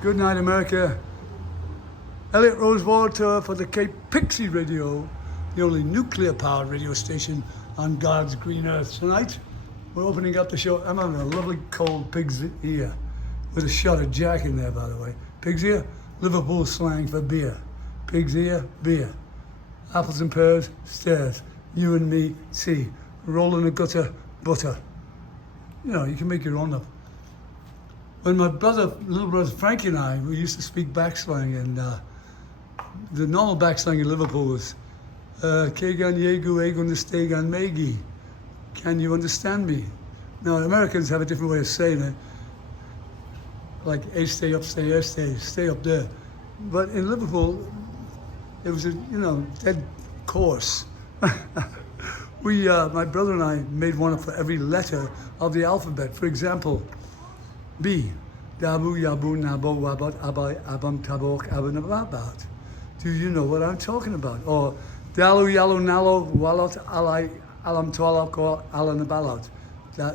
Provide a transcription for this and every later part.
Good night, America. Elliot Rosewater for the Cape Pixie Radio, the only nuclear-powered radio station on God's green earth. Tonight, we're opening up the show. I'm having a lovely cold pig's ear with a shot of Jack in there, by the way. Pig's ear, Liverpool slang for beer. Pig's ear, beer. Apples and pears, stairs. You and me, tea. Roll in a gutter, butter. You know, you can make your own up. When my little brother Frankie and I, we used to speak backslang, and the normal backslang in Liverpool was Kegan Yegu Egun Stegan Megi. Can you understand me? Now, Americans have a different way of saying it. Like, stay up there. But in Liverpool, it was a, dead course. My brother and I made one up for every letter of the alphabet. For example, B. Dabu, Yabu, Nabo, Wabat, Abai, Abam, Tabok, Abanababat. Do you know what I'm talking about? Or Dalu, Yalu, Nalo, Walot, Alai, Alam, Tualak, or Alanabalot.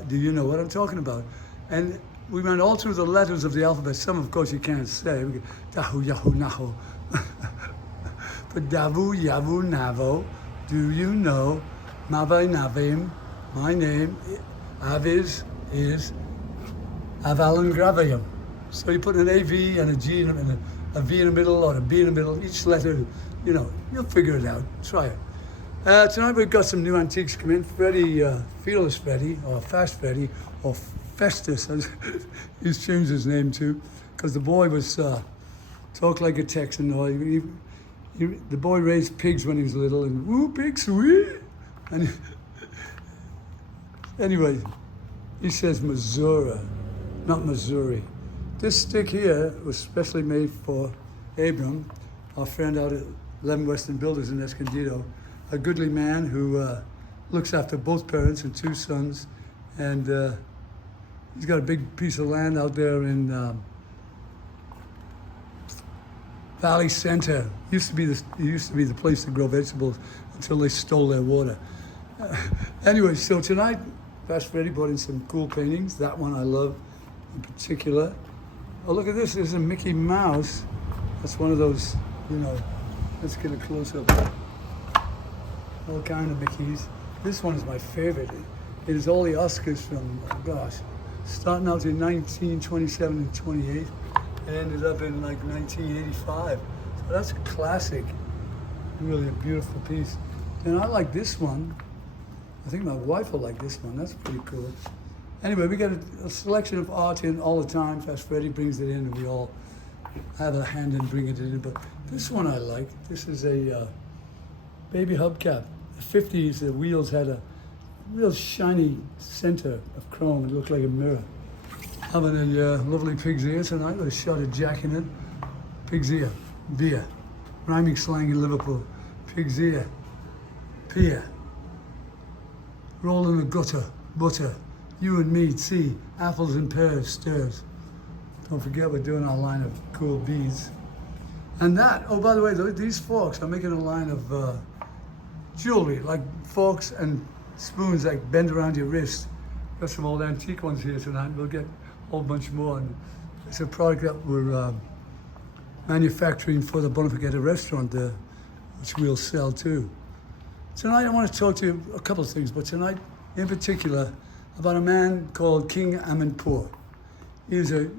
Do you know what I'm talking about? And we went all through the letters of the alphabet. Some, of course, you can't say. Dahu, Yahu, Naho. But Davu, Yavu, Navo. Do you know? Mavai, Navim. My name, Aviz, is Avalan Gravium. So you put an AV and a G in it, and a V in the middle or a B in the middle. Each letter, you'll figure it out. Try it. Tonight we've got some new antiques come in. Freddie, Fearless Freddie, or Fast Freddie, or Festus. He's changed his name too, because the boy was talk like a Texan. Or the boy raised pigs when he was little, and woo, pigs, sweet. And anyway, he says Missouri, not Missouri. This stick here was specially made for Abram, our friend out at 11 Western Builders in Escondido, a goodly man who looks after both parents and two sons, and he's got a big piece of land out there in Valley Center. It used to be the place to grow vegetables until they stole their water. Anyway, so tonight, Fast Freddy brought in some cool paintings. That one I love in particular. Oh, look at this. There's a Mickey Mouse. That's one of those, let's get a close-up. All kind of Mickeys. This one is my favorite. It is all the Oscars from, starting out in 1927 and 28. It ended up in like 1985. So that's a classic. Really a beautiful piece. And I like this one. I think my wife will like this one. That's pretty cool. Anyway, we got a selection of art in all the time. Fast Freddy brings it in, and we all have a hand in bringing it in. But this one I like. This is a baby hubcap. The 50s, the wheels had a real shiny center of chrome. It looked like a mirror. Having a lovely pig's ear tonight with a shot of Jack in it. Pig's ear, beer. Rhyming slang in Liverpool. Pig's ear, pier. Roll in the gutter, butter. You and me, tea. Apples and pears, stairs. Don't forget we're doing our line of cool beads. And that, oh, by the way, these forks, I'm making a line of jewelry, like forks and spoons that bend around your wrist. Got some old antique ones here tonight. We'll get a whole bunch more. And it's a product that we're manufacturing for the Bonafide restaurant there, which we'll sell too. Tonight I want to talk to you a couple of things, but tonight in particular about a man called King Amanpour. He's the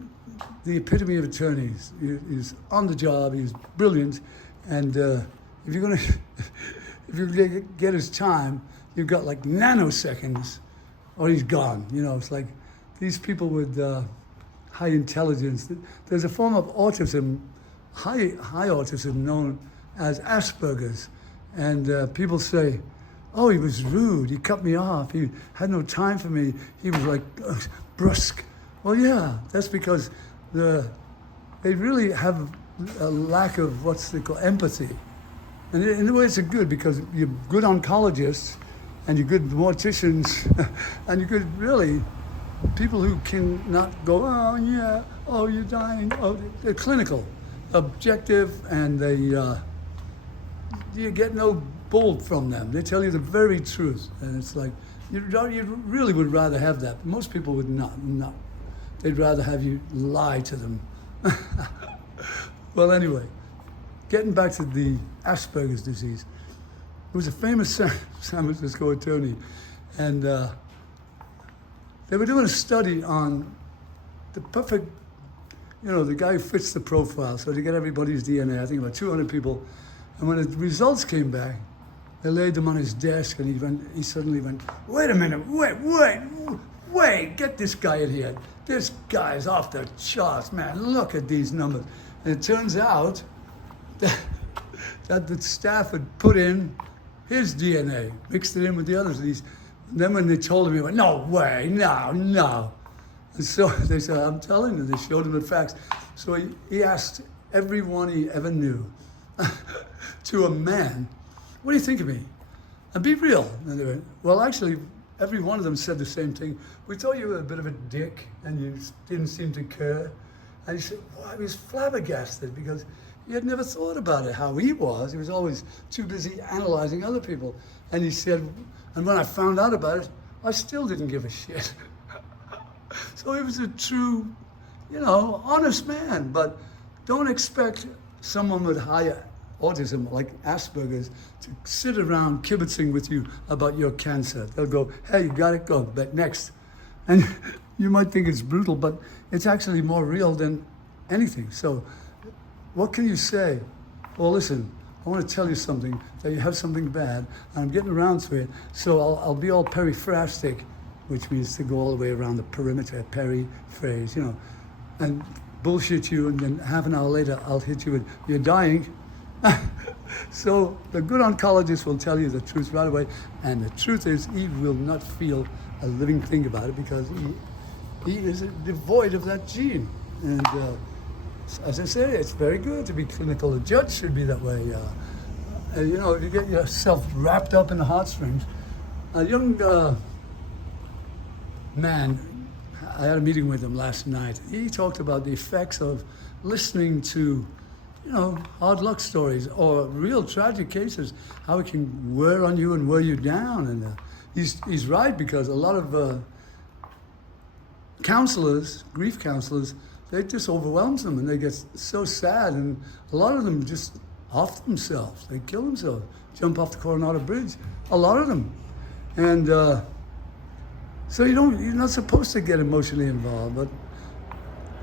epitome of attorneys. He's on the job, he's brilliant, and if you get his time, you've got like nanoseconds or he's gone. It's like these people with high intelligence. There's a form of autism, high autism known as Asperger's. And people say, oh, he was rude, he cut me off, he had no time for me, he was like brusque. Well, yeah, that's because they really have a lack of what's they call empathy. And in a way it's a good, because you're good oncologists and you're good morticians and you're good, really, people who can not go, oh yeah, oh you're dying, oh, they're clinical, objective, and you get no bull from them. They tell you the very truth, and it's like you really would rather have that. Most people would not. They'd rather have you lie to them. Well, anyway, getting back to the Asperger's disease, there was a famous San Francisco attorney, and they were doing a study on the perfect, the guy who fits the profile. So to get everybody's DNA, I think about 200 people. And when the results came back, they laid them on his desk, and he suddenly went, wait a minute, wait, get this guy in here. This guy's off the charts, man. Look at these numbers. And it turns out that the staff had put in his DNA, mixed it in with the others. Then when they told him, he went, no way, no. And so they said, I'm telling you, they showed him the facts. So he asked everyone he ever knew to a man, what do you think of me? And be real. And they went, well, actually, every one of them said the same thing. We thought you were a bit of a dick and you didn't seem to care. And he said, well, I was flabbergasted because he had never thought about it, how he was. He was always too busy analyzing other people. And he said, and when I found out about it, I still didn't give a shit. So he was a true, honest man. But don't expect someone with higher autism, like Asperger's, to sit around kibitzing with you about your cancer. They'll go, hey, you got it, go, but next. And you might think it's brutal, but it's actually more real than anything. So what can you say? Well, listen, I want to tell you something, that you have something bad, and I'm getting around to it, so I'll be all periphrastic, which means to go all the way around the perimeter, periphrase, and bullshit you, and then half an hour later, I'll hit you with, you're dying. So the good oncologist will tell you the truth right away, and the truth is he will not feel a living thing about it because he is devoid of that gene. And as I say, it's very good to be clinical. A judge should be that way. If you get yourself wrapped up in the heartstrings. A young man, I had a meeting with him last night. He talked about the effects of listening to hard luck stories or real tragic cases, how it can wear on you and wear you down. And he's right, because a lot of counselors, grief counselors, they just overwhelms them and they get so sad. And a lot of them just off themselves. They kill themselves, jump off the Coronado Bridge, a lot of them. And so you're not supposed to get emotionally involved,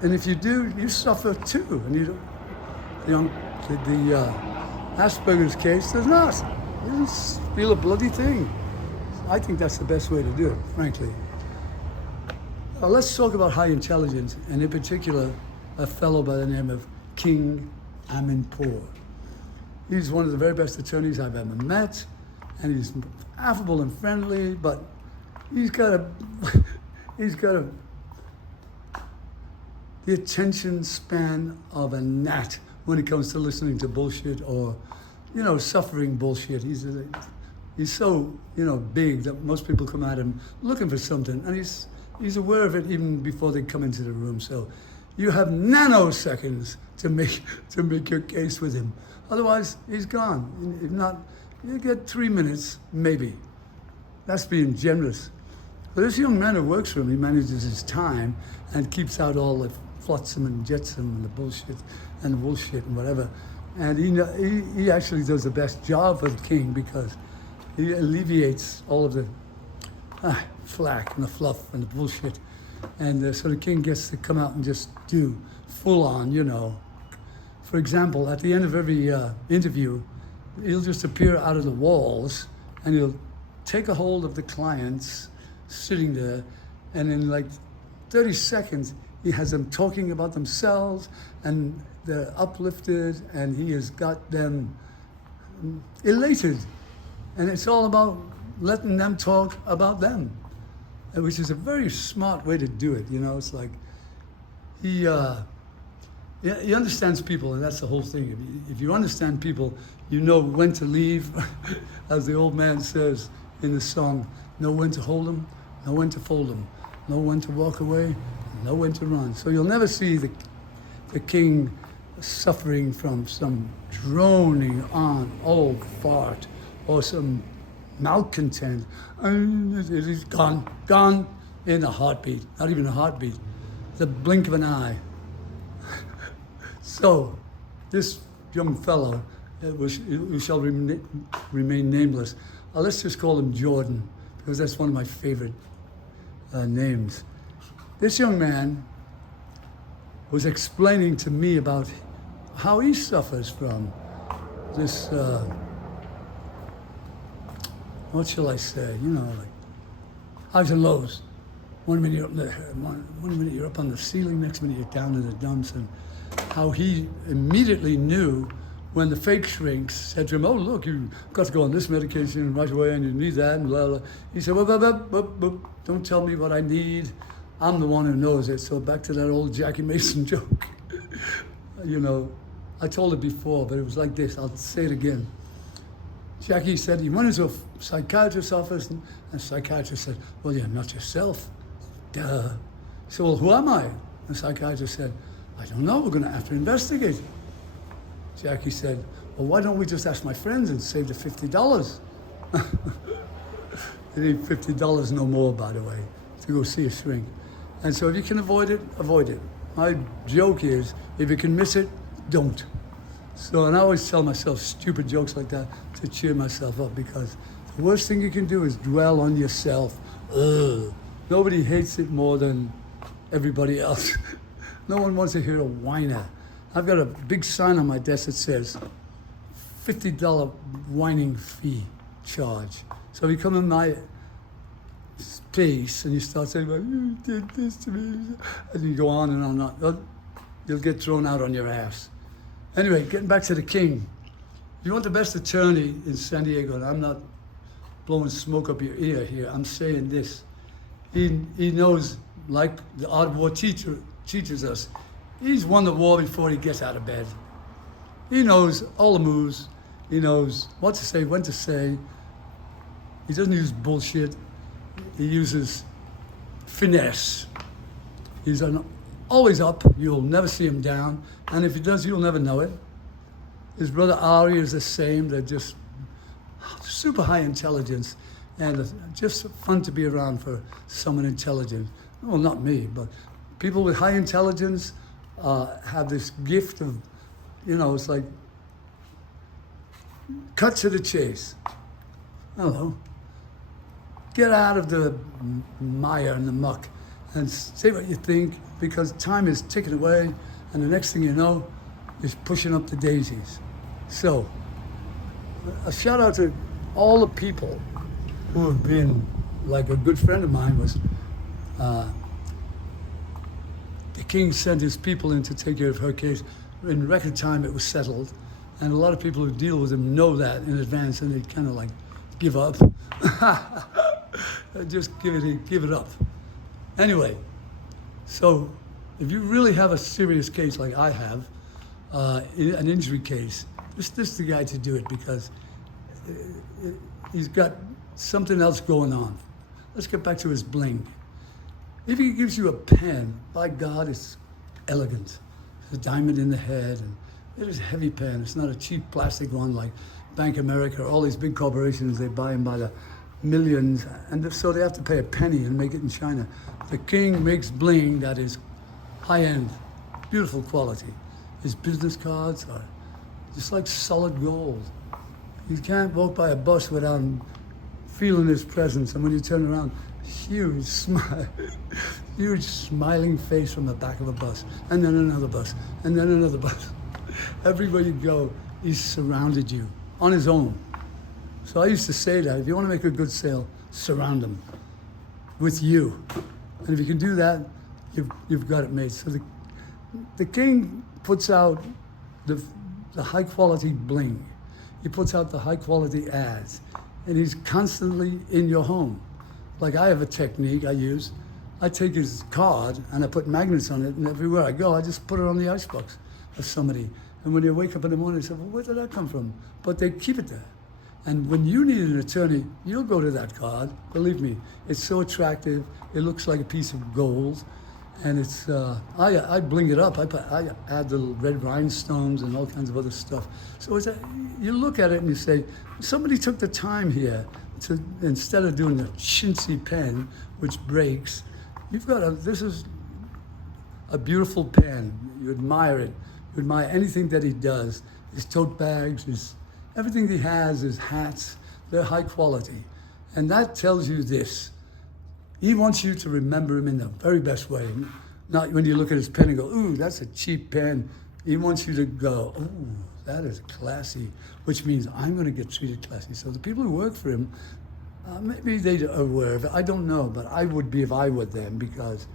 and if you do, you suffer too. And the Asperger's case does not. He doesn't feel a bloody thing. I think that's the best way to do it, frankly. Let's talk about high intelligence, and in particular, a fellow by the name of King Amanpour. He's one of the very best attorneys I've ever met, and he's affable and friendly, but he's got the attention span of a gnat when it comes to listening to bullshit or, suffering bullshit. He's so, big that most people come at him looking for something, and he's aware of it even before they come into the room. So you have nanoseconds to make your case with him. Otherwise, he's gone. If not, you get 3 minutes, maybe. That's being generous. But this young man who works for him, he manages his time and keeps out all the flotsam and jetsam and the bullshit and the bullshit and whatever. And he actually does the best job for the king because he alleviates all of the flack and the fluff and the bullshit. And so the king gets to come out and just do full on, For example, at the end of every interview, he'll just appear out of the walls and he'll take a hold of the clients sitting there, and in like 30 seconds, he has them talking about themselves, and they're uplifted, and he has got them elated. And it's all about letting them talk about them, which is a very smart way to do it. It's like he understands people, and that's the whole thing. If you understand people, you know when to leave, as the old man says in the song, know when to hold them, know when to fold them, know when to walk away, know when to run. So you'll never see the king suffering from some droning on old fart or some malcontent. It is gone in a heartbeat, not even a heartbeat, the blink of an eye. So, this young fellow, who shall remain nameless, let's just call him Jordan, because that's one of my favorite names. This young man was explaining to me about how he suffers from this, what shall I say, like highs and lows. One minute you're up there, one minute you're up on the ceiling, next minute you're down in the dumps, and how he immediately knew when the fake shrinks said to him, "Oh, look, you've got to go on this medication right away, and you need that," and blah, blah. He said, "Well, don't tell me what I need. I'm the one who knows it." So back to that old Jackie Mason joke. I told it before, but it was like this. I'll say it again. Jackie said he went into a psychiatrist's office, and the psychiatrist said, "Well, you're not yourself." Duh. He said, "Well, who am I?" The psychiatrist said, "I don't know. We're going to have to investigate." Jackie said, "Well, why don't we just ask my friends and save the $50? It ain't $50 no more, by the way, to go see a shrink. And so if you can avoid it, avoid it. My joke is, if you can miss it, don't. So, and I always tell myself stupid jokes like that to cheer myself up, because the worst thing you can do is dwell on yourself. Ugh. Nobody hates it more than everybody else. No one wants to hear a whiner. I've got a big sign on my desk that says $50 whining fee charge. So if you come in my space and you start saying, "Well, you did this to me," and you go on and on and on, you'll get thrown out on your ass. Anyway, getting back to the king. If you want the best attorney in San Diego, and I'm not blowing smoke up your ear here, I'm saying this. He knows, like the Art War teacher teaches us, he's won the war before he gets out of bed. He knows all the moves. He knows what to say, when to say. He doesn't use bullshit. He uses finesse. He's always up. You'll never see him down. And if he does, you'll never know it. His brother Ari is the same. They're just super high intelligence, and just fun to be around for someone intelligent. Well, not me, but people with high intelligence have this gift of, it's like, cut to the chase. Hello. Get out of the mire and the muck and say what you think, because time is ticking away, and the next thing you know is pushing up the daisies. So, a shout out to all the people who have been, like a good friend of mine was, the king sent his people in to take care of her case. In record time, it was settled. And a lot of people who deal with him know that in advance, and they kind of like give up. Just give it up. Anyway, so if you really have a serious case like I have, an injury case, this is the guy to do it, because he's got something else going on. Let's get back to his bling. If he gives you a pen, by God, it's elegant. There's a diamond in the head, and it is a heavy pen. It's not a cheap plastic one like Bank of America or all these big corporations. They buy them by the millions, and so they have to pay a penny and make it in China. The king makes bling that is high-end, beautiful quality. His business cards are just like solid gold. You can't walk by a bus without feeling his presence, and when you turn around, huge smile, huge smiling face from the back of a bus, and then another bus, and then another bus. Everywhere you go, he's surrounded you on his own. So I used to say that if you want to make a good sale, surround them with you, and if you can do that, you've got it made. So the king puts out the high quality bling. He puts out the high quality ads, and he's constantly in your home. Like, I have a technique I use. I take his card and I put magnets on it, and everywhere I go, I just put it on the icebox of somebody. And when you wake up in the morning, they say, "Well, where did that come from?" But they keep it there. And when you need an attorney, you'll go to that card. Believe me, it's so attractive. It looks like a piece of gold. And it's, I bling it up. I add little red rhinestones and all kinds of other stuff. So you look at it and you say, somebody took the time here to, instead of doing the chintzy pen, which breaks, this is a beautiful pen. You admire it. You admire anything that he does. His tote bags, everything he has, his hats, they're high quality. And that tells you this. He wants you to remember him in the very best way. Not when you look at his pen and go, ooh, that's a cheap pen. He wants you to go, ooh, that is classy, which means I'm going to get treated classy. So the people who work for him, maybe they are aware of it. I don't know, but I would be if I were them, because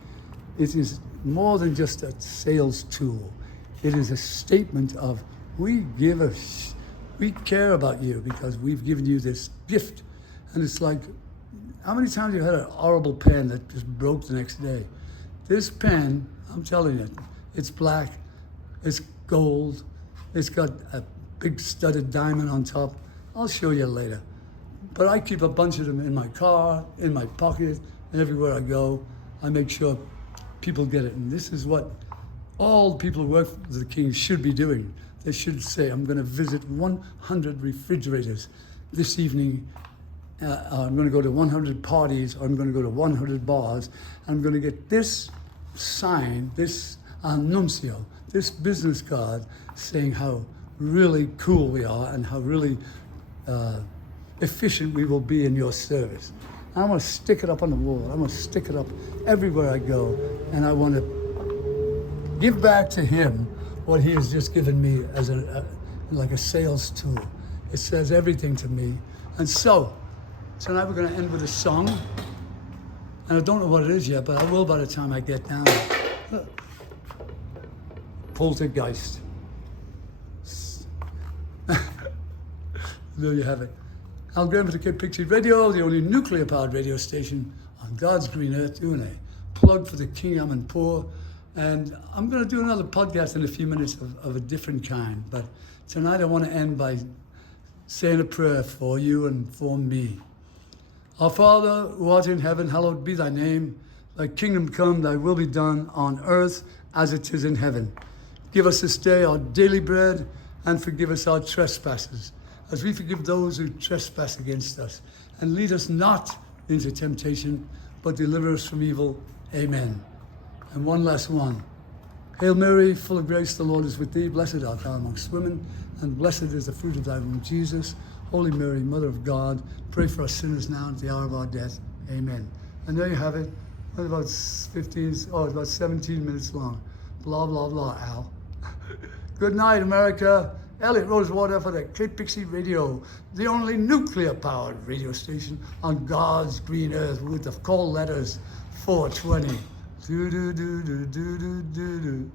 it is more than just a sales tool. It is a statement of we care about you because we've given you this gift. And it's like, how many times have you had an horrible pen that just broke the next day? This pen, I'm telling you, it's black, it's gold, it's got a big studded diamond on top. I'll show you later. But I keep a bunch of them in my car, in my pocket, and everywhere I go. I make sure people get it. And this is what all people who work for the king should be doing. They should say, I'm going to visit 100 refrigerators this evening. I'm going to go to 100 parties, or I'm going to go to 100 bars. I'm going to get this sign, this annuncio, this business card saying how really cool we are and how really efficient we will be in your service. And I want to stick it up on the wall. I want to stick it up everywhere I go. And I want to give back to him what he has just given me as like a sales tool. It says everything to me. And so, tonight we're going to end with a song. And I don't know what it is yet, but I will by the time I get down. Poltergeist. There you have it. Al Graham for the Cape Pixie Radio, the only nuclear-powered radio station on God's green earth, doing a plug for the King Amanpour. And I'm going to do another podcast in a few minutes of a different kind. But tonight I want to end by saying a prayer for you and for me. Our Father, who art in heaven, hallowed be thy name. Thy kingdom come, thy will be done on earth as it is in heaven. Give us this day our daily bread, and forgive us our trespasses, as we forgive those who trespass against us. And lead us not into temptation, but deliver us from evil. Amen. And one last one. Hail Mary, full of grace, the Lord is with thee. Blessed art thou amongst women, and blessed is the fruit of thy womb, Jesus. Holy Mary, Mother of God, pray for us sinners now and at the hour of our death. Amen. And there you have it. About 17 minutes long. Blah, blah, blah, Al. Good night, America. Elliot Rosewater for the Cape Pixie Radio, the only nuclear-powered radio station on God's green earth with the call letters 420. Do do do do do do do do.